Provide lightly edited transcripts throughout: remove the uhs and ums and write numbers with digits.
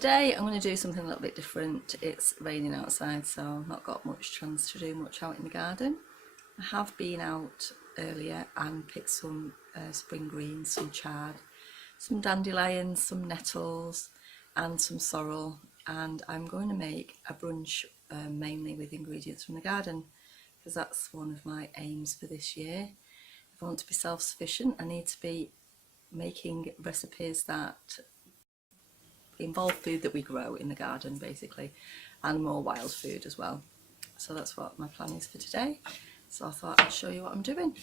today I'm going to do something a little bit different. It's raining outside, so I've not got much chance to do much out in the garden. I have been out earlier and picked some spring greens, some chard, some dandelions, some nettles and some sorrel, and I'm going to make a brunch mainly with ingredients from the garden, because that's one of my aims for this year. If I want to be self-sufficient, I need to be making recipes that involve food that we grow in the garden basically, and more wild food as well. So that's what my plan is for today. So I thought I'd show you what I'm doing.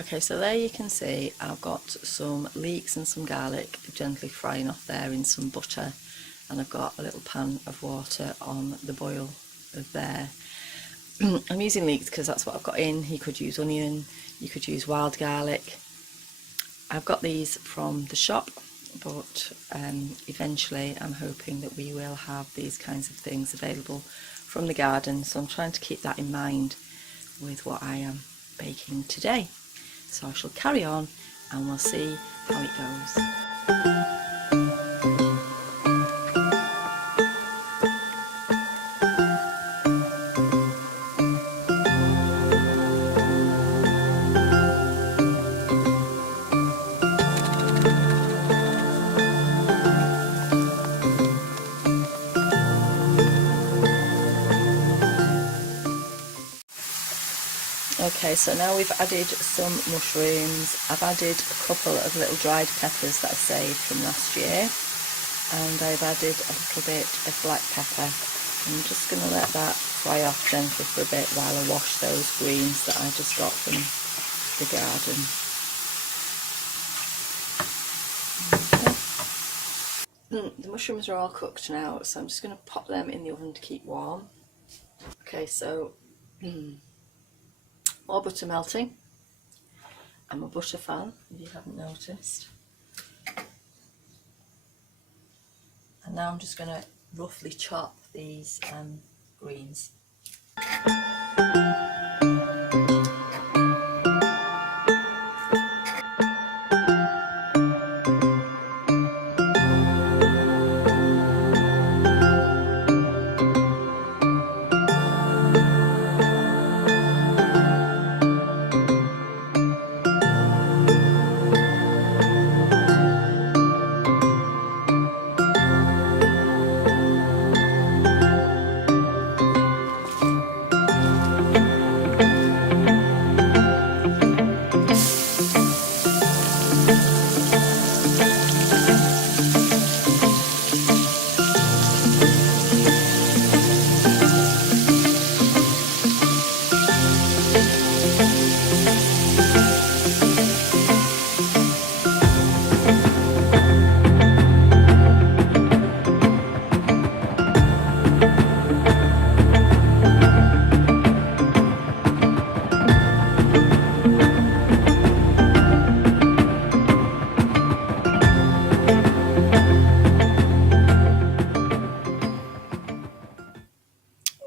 Okay, so there you can see I've got some leeks and some garlic gently frying off there in some butter, and I've got a little pan of water on the boil of there. I'm using leeks because that's what I've got in. You could use onion, you could use wild garlic. I've got these from the shop, but eventually I'm hoping that we will have these kinds of things available from the garden, so I'm trying to keep that in mind with what I am baking today. So I shall carry on and we'll see how it goes. Okay, so now we've added some mushrooms. I've added a couple of little dried peppers that I saved from last year, and I've added a little bit of black pepper. I'm just going to let that fry off gently for a bit while I wash those greens that I just got from the garden. Okay. The mushrooms are all cooked now, so I'm just going to pop them in the oven to keep warm. Okay, so more butter melting. I'm a butter fan, if you haven't noticed. And now I'm just going to roughly chop these greens.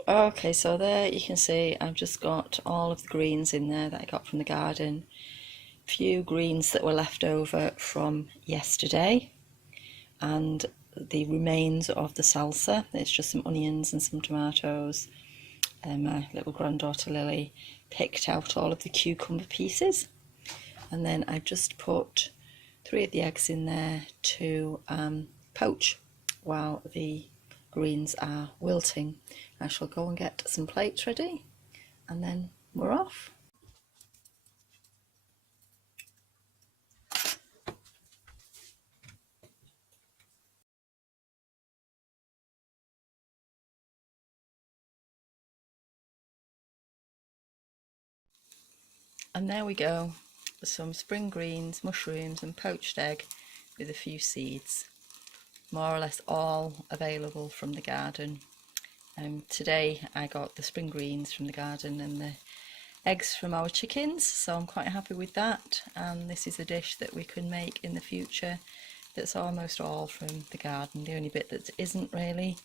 Okay, so there you can see I've just got all of the greens in there that I got from the garden. A few greens that were left over from yesterday, and the remains of the salsa. It's just some onions and some tomatoes. And my little granddaughter Lily picked out all of the cucumber pieces, and then I just put 3 of the eggs in there to poach while the greens are wilting. I shall go and get some plates ready and then we're off. And there we go, some spring greens, mushrooms and poached egg with a few seeds, more or less all available from the garden. Today I got the spring greens from the garden and the eggs from our chickens, so I'm quite happy with that. And this is a dish that we can make in the future that's almost all from the garden. The only bit that isn't really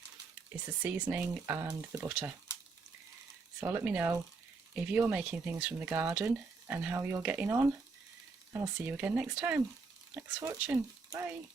is the seasoning and the butter. So let me know if you're making things from the garden and how you're getting on, and I'll see you again next time. Thanks for watching. Bye.